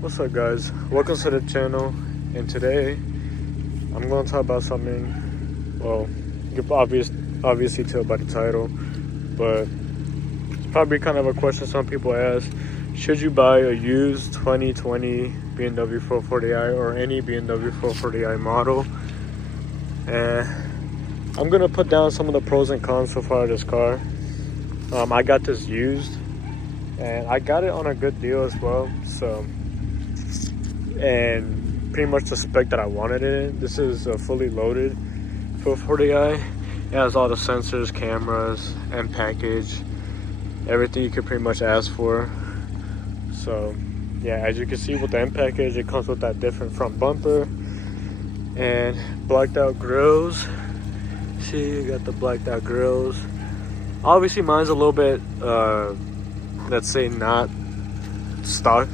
What's up, guys? Welcome to the channel, and today I'm going to talk about something. Well, you can obviously tell by the title, but it's probably kind of a question some people ask. Should you buy a used 2020 BMW 440i or any BMW 440i model? And I'm going to put down some of the pros and cons so far of this car. I got this used, and I got it on a good deal as well, and pretty much the spec that I wanted in. This is a fully loaded 440i. It has all the sensors, cameras, and package, everything you could pretty much ask for. So yeah, as you can see with the M package, it comes with that different front bumper and blacked out grills. See, you got the blacked out grills. Obviously mine's a little bit let's say not stock,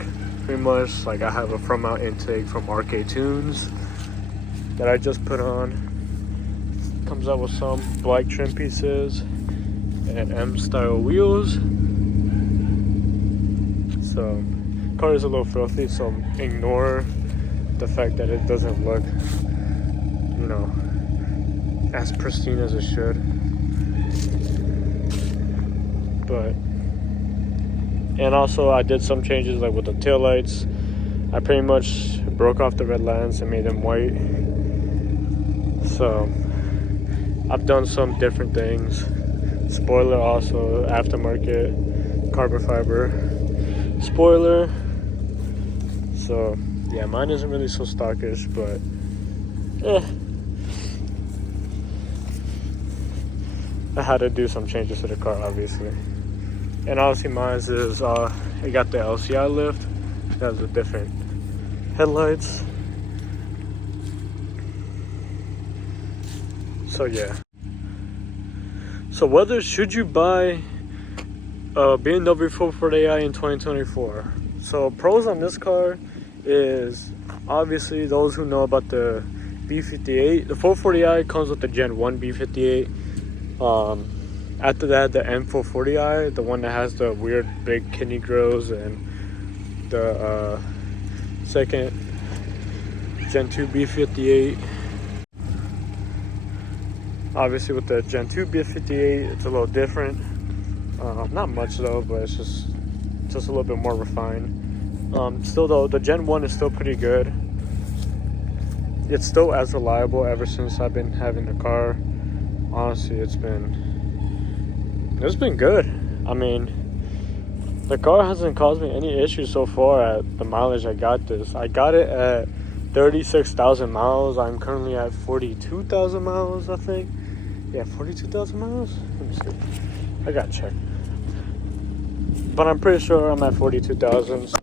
pretty much. Like, I have a front mount intake from RK Tunes that I just put on. Comes out with some black trim pieces and M style wheels. So car is a little filthy, so ignore the fact that it doesn't look, you know, as pristine as it should. But and also I did some changes, like with the taillights. I pretty much broke off the red lines and made them white. So I've done some different things. Spoiler also aftermarket carbon fiber spoiler. So yeah, mine isn't really so stockish, but I had to do some changes to the car, obviously. And obviously mine is it got the LCI lift. It has the different headlights. So yeah. So whether should you buy a BMW 440i in 2024? So pros on this car is obviously those who know about the B58. The 440i comes with the Gen 1 B58. After that, the M440i, the one that has the weird big kidney grills, and the second Gen 2 B58. Obviously with the Gen 2 B58, it's a little different. Not much though, but it's just a little bit more refined. Still though, the Gen 1 is still pretty good. It's still as reliable ever since I've been having the car. Honestly, it's been good. I mean, the car hasn't caused me any issues so far at the mileage I got this. I got it at 36,000 miles. I'm currently at 42,000 miles, I think. Yeah, 42,000 miles? Let me see. I gotta check. But I'm pretty sure I'm at 42,000, so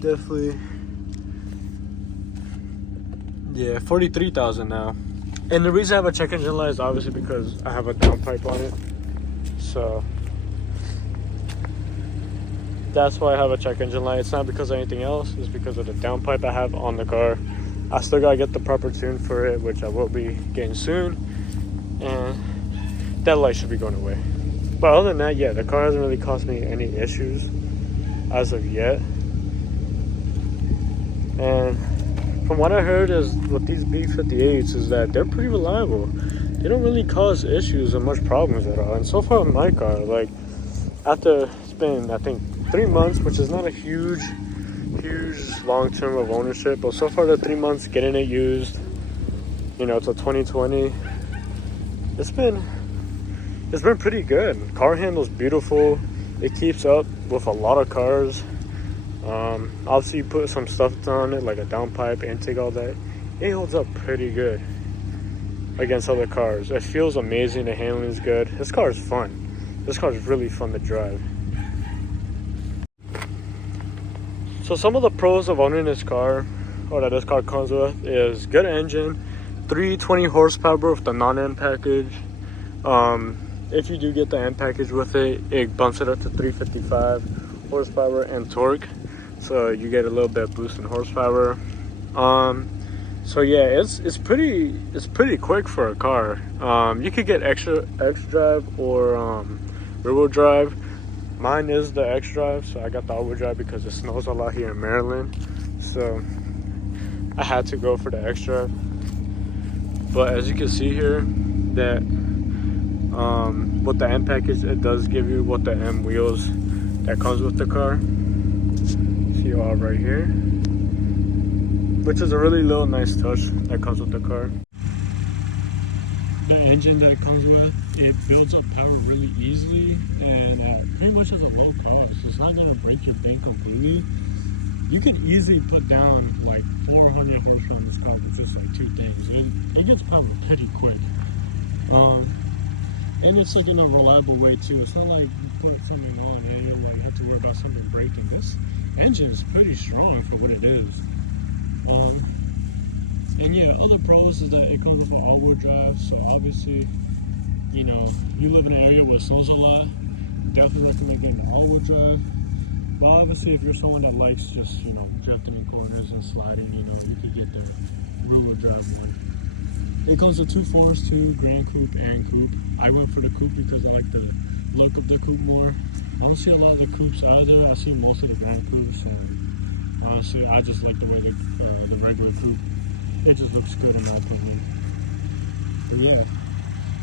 definitely. Yeah, 43,000 now. And the reason I have a check engine light is obviously because I have a downpipe on it. So that's why I have a check engine light. It's not because of anything else. It's because of the downpipe I have on the car. I still gotta get the proper tune for it, which I will be getting soon. And that light should be going away. But other than that, yeah, the car hasn't really caused me any issues as of yet. And from what I heard is with these B58s is that they're pretty reliable. They don't really cause issues or much problems at all. And so far with my car, like, after it's been, I think, 3 months, which is not a huge long term of ownership, but so far the 3 months getting it used, you know, it's a 2020, it's been pretty good. Car handles beautiful. It keeps up with a lot of cars. Obviously you put some stuff on it, like a downpipe, intake, all that. It holds up pretty good against other cars. It feels amazing. The handling is good. This car is fun. This car is really fun to drive. So some of the pros of owning this car, or that this car comes with, is good engine, 320 horsepower with the non-M package. If you do get the M package with it, it bumps it up to 355 horsepower and torque. So you get a little bit boost in horsepower. So yeah, it's pretty quick for a car. You could get extra drive or rear wheel drive. Mine is the X-Drive, so I got the all-wheel drive because it snows a lot here in Maryland. So I had to go for the X-Drive. But as you can see here, that with the M package, it does give you what the M wheels that comes with the car. See you all right here, which is a really little nice touch that comes with the car. The engine that it comes with, it builds up power really easily and pretty much has a low cost. It's not going to break your bank completely. You can easily put down like 400 horsepower on this car with just like 2 things. And it gets powered pretty quick. And it's like in a reliable way too. It's not like you put something on and you're like have to worry about something breaking. This engine is pretty strong for what it is. And yeah, other pros is that it comes with an all-wheel drive, so obviously, you know, you live in an area where it snows a lot, definitely recommend getting an all-wheel drive. But obviously, if you're someone that likes just, you know, drifting in corners and sliding, you know, you could get the rear-wheel drive one. It comes with 2 forms, 2 Grand Coupe and Coupe. I went for the Coupe because I like the look of the Coupe more. I don't see a lot of the Coupes either. I see most of the Grand Coupes, and honestly, I just like the way the regular Coupe. It just looks good in my opinion. But yeah,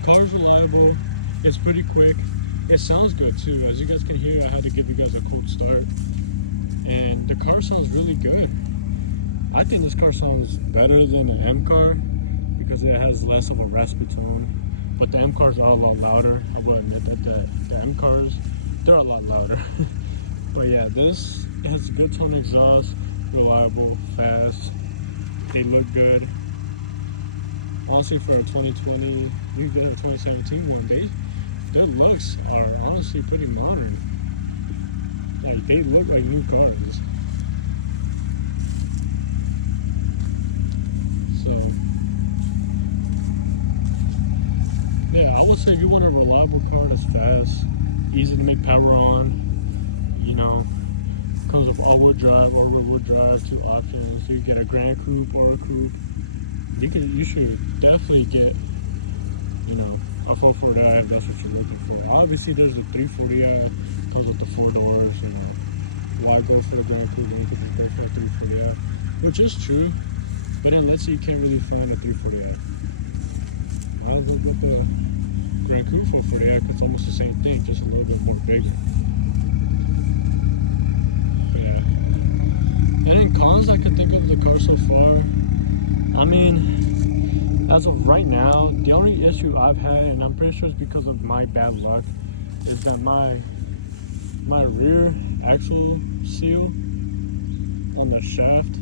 car's reliable. It's pretty quick. It sounds good too. As you guys can hear, I had to give you guys a cold start. And the car sounds really good. I think this car sounds better than the M car because it has less of a raspy tone. But the M cars are a lot louder. I will admit that the M cars, they're a lot louder. But yeah, this has good tone exhaust, reliable, fast. They look good. Honestly, for a 2020, we did a 2017 one. Their looks are honestly pretty modern. Like, they look like new cars. So, yeah, I would say if you want a reliable car that's fast, easy to make power on, you know, comes with all-wheel drive or rear-wheel drive, 2 options. You get a Grand Coupe or a Coupe. You should definitely get, you know, a 440i if that's what you're looking for. Obviously, there's a 340i, comes with the 4 doors. You know, why go for the Grand Coupe when you could just go for a 340i? Which is true, but then let's say you can't really find a 340i. I was looking at the Grand Coupe 440i because it's almost the same thing, just a little bit more big. Any cons I could think of the car so far? I mean, as of right now, the only issue I've had, and I'm pretty sure it's because of my bad luck, is that my rear axle seal on the shaft,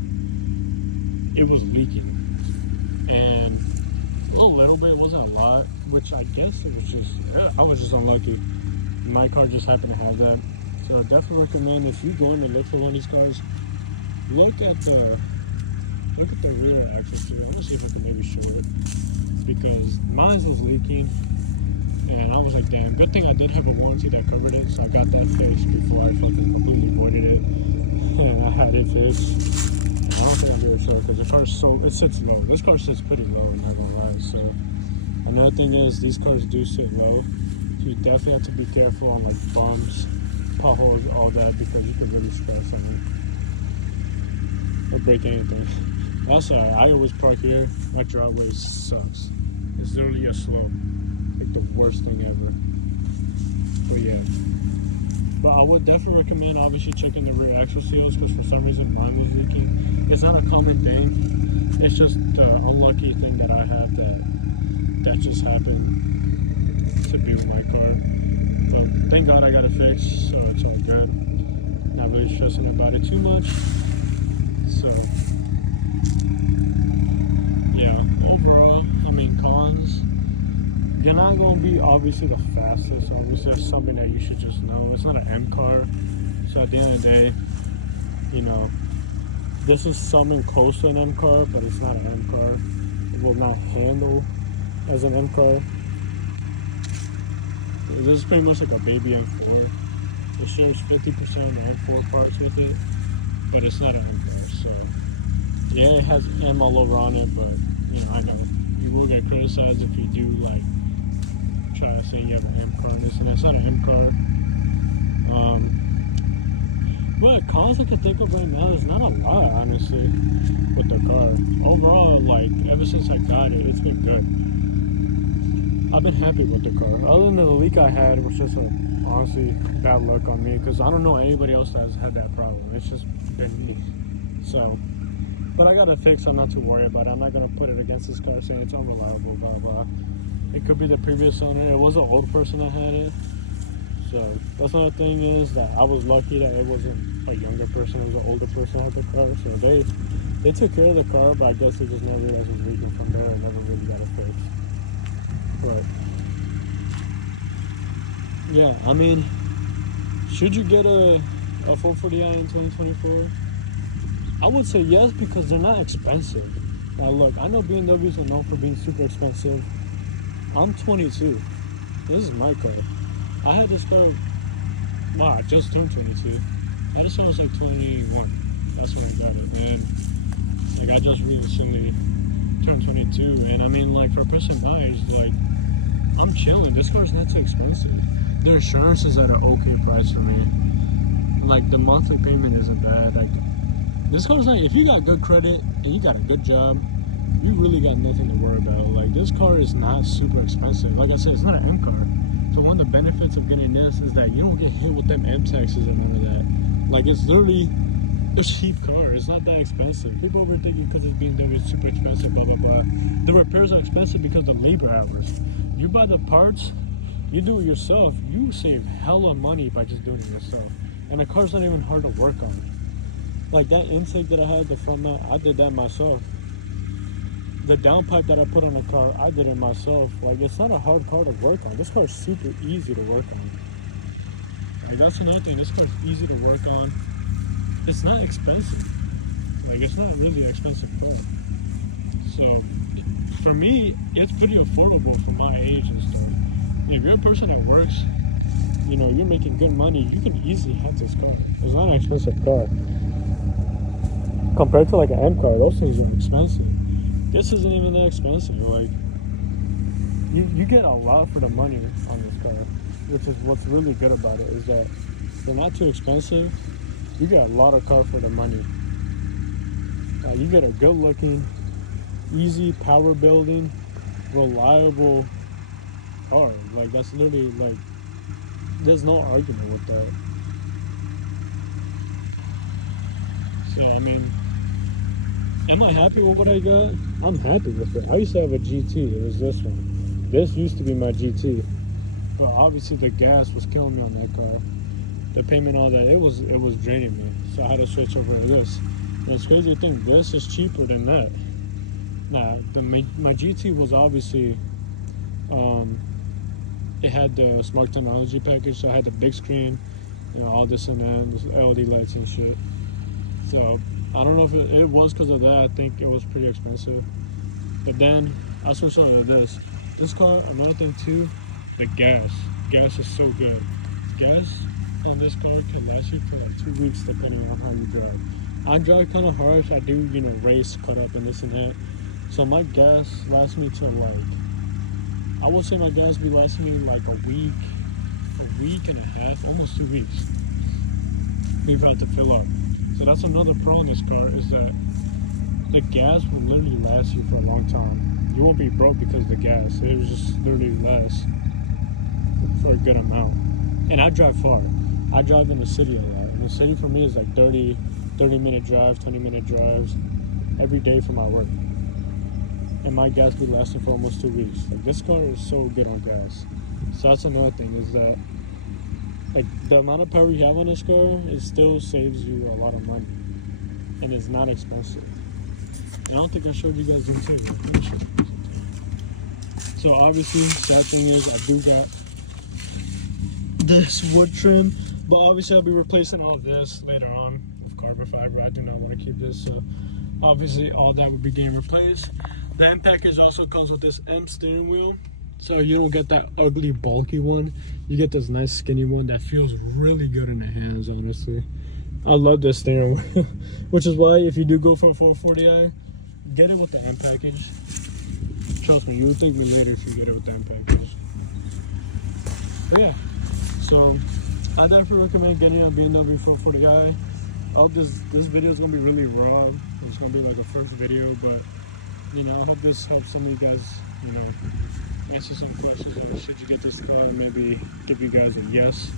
it was leaking. And a little bit, it wasn't a lot, which I guess it was just, I was just unlucky. My car just happened to have that. So definitely recommend if you go in to look for one of these cars, look at the rear axle seal. I'm gonna see if I can maybe show it because mine was leaking, and I was like, damn. Good thing I did have a warranty that covered it, so I got that fixed before I fucking completely voided it, and I had it fixed. I don't think I'm really sure because the car it sits low. This car sits pretty low, I'm not gonna lie. So another thing is these cars do sit low, so you definitely have to be careful on like bumps, potholes, all that because you could really scratch on them or break anything. Also, I always park here. My driveway sucks. It's literally a slope. Like the worst thing ever. But yeah. But I would definitely recommend obviously checking the rear axle seals because for some reason mine was leaking. It's not a common thing. It's just the unlucky thing that I have that just happened to be with my car. But thank God I got it fixed, so it's all good. Not really stressing about it too much. So, yeah, overall, I mean, cons, you're not going to be obviously the fastest. Obviously, that's something that you should just know. It's not an M car. So at the end of the day, you know, this is something close to an M car, but it's not an M car. It will not handle as an M car. This is pretty much like a baby M4. It shares 50% of the M4 parts with it, but it's not an M car. So yeah, it has M all over on it, but you know, I know you will get criticized if you do like try to say you have an M car and this, and that's not an M car. But cons I can think of right now is not a lot, honestly, with the car. Overall, like, ever since I got it, it's been good. I've been happy with the car. Other than the leak I had, it was just, like, honestly, bad luck on me, because I don't know anybody else that's had that problem. It's just been me. So, but I got it fixed, so I'm not too worried about it. I'm not going to put it against this car saying it's unreliable, blah, blah. It could be the previous owner. It was an old person that had it. So that's another thing is that I was lucky that it wasn't a younger person, it was an older person that had the car. So they took care of the car, but I guess they just never realized it was leaking from there and never really got it fixed. But yeah, I mean, should you get a 440i in 2024? I would say yes, because they're not expensive. Now look, I know BMWs are known for being super expensive. I'm 22. This is my car. I had this car, wow, I just turned 22. I just was like 21. That's when I got it. And like I just recently turned 22. And I mean, like, for a person my age, like, I'm chilling. This car's not too expensive. The insurance is at an okay price for me. Like, the monthly payment isn't bad. Like, this car's like, if you got good credit and you got a good job, you really got nothing to worry about. Like, this car is not super expensive. Like I said, it's not an M car. So one of the benefits of getting this is that you don't get hit with them M taxes and none of that. Like, it's literally a cheap car. It's not that expensive. People overthink it because it's BMW, it's super expensive, blah, blah, blah. The repairs are expensive because of labor hours. You buy the parts, you do it yourself, you save hella money by just doing it yourself. And the car's not even hard to work on. Like, that intake that I had, the front mount, I did that myself. The downpipe that I put on the car, I did it myself. Like, it's not a hard car to work on. This car is super easy to work on. Like, that's another thing. This car is easy to work on. It's not expensive. Like, it's not really an expensive car. So, for me, it's pretty affordable for my age and stuff. If you're a person that works, you know, you're making good money, you can easily have this car. It's not an expensive car. Compared to like an M car, those things are expensive. This isn't even that expensive. Like, you get a lot for the money on this car, which is what's really good about it, is that they're not too expensive. You get a lot of car for the money. You get a good looking, easy power building, reliable car. Like, that's literally, like, there's no argument with that. So I mean, am I happy with what I got? I'm happy with it. I used to have a GT. It was this one. This used to be my GT, but obviously the gas was killing me on that car. The payment, all that, it was draining me. So I had to switch over to this. And it's crazy to think this is cheaper than that. Nah, my GT was obviously, it had the smart technology package, so I had the big screen, you know, all this and that, this LED lights and shit. So I don't know if it was because of that. I think it was pretty expensive. But then I switched over to this. This car, another thing too, the gas. Gas is so good. Gas on this car can last you for like 2 weeks depending on how you drive. I drive kind of harsh. I do, you know, race, cut up and this and that. So my gas lasts me to like, I would say my gas be lasting me like a week and a half, almost 2 weeks. We've had to fill up. So that's another pro in this car, is that the gas will literally last you for a long time. You won't be broke because of the gas. It will just literally last for a good amount. And I drive far. I drive in the city a lot. And the city for me is like 30-minute drive, 20-minute drives every day for my work. And my gas be lasting for almost 2 weeks. Like, this car is so good on gas. So that's another thing, is that like the amount of power you have on this car, it still saves you a lot of money. And it's not expensive. And I don't think I showed you guys the interior. So obviously, sad thing is I do got this wood trim, but obviously I'll be replacing all this later on with carbon fiber. I do not want to keep this, so obviously all that would be getting replaced. The M package also comes with this M steering wheel, so you don't get that ugly bulky one. You get this nice skinny one that feels really good in the hands, honestly. I love this steering wheel, which is why if you do go for a 440i, get it with the M package. Trust me, you'll thank me later if you get it with the M package. But yeah, so I definitely recommend getting a BMW 440i. I hope this video is gonna be really raw. It's gonna be like a first video, but you know, I hope this helps some of you guys, you know, answer some questions on should you get this car, and maybe give you guys a yes,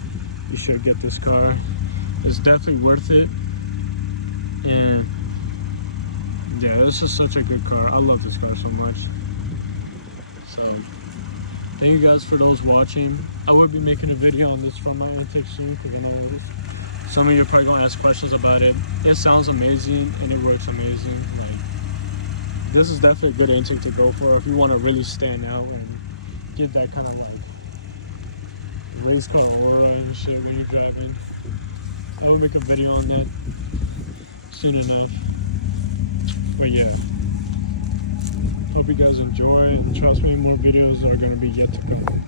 you should get this car. It's definitely worth it. And yeah, this is such a good car. I love this car so much. So thank you guys for those watching. I will be making a video on this from my intake soon, because I know some of you are probably gonna ask questions about it. It sounds amazing and it works amazing. Like, this is definitely a good intake to go for if you want to really stand out and get that kind of like race car aura and shit when you're driving. I will make a video on that soon enough. But yeah, hope you guys enjoy. Trust me, more videos are gonna be yet to come.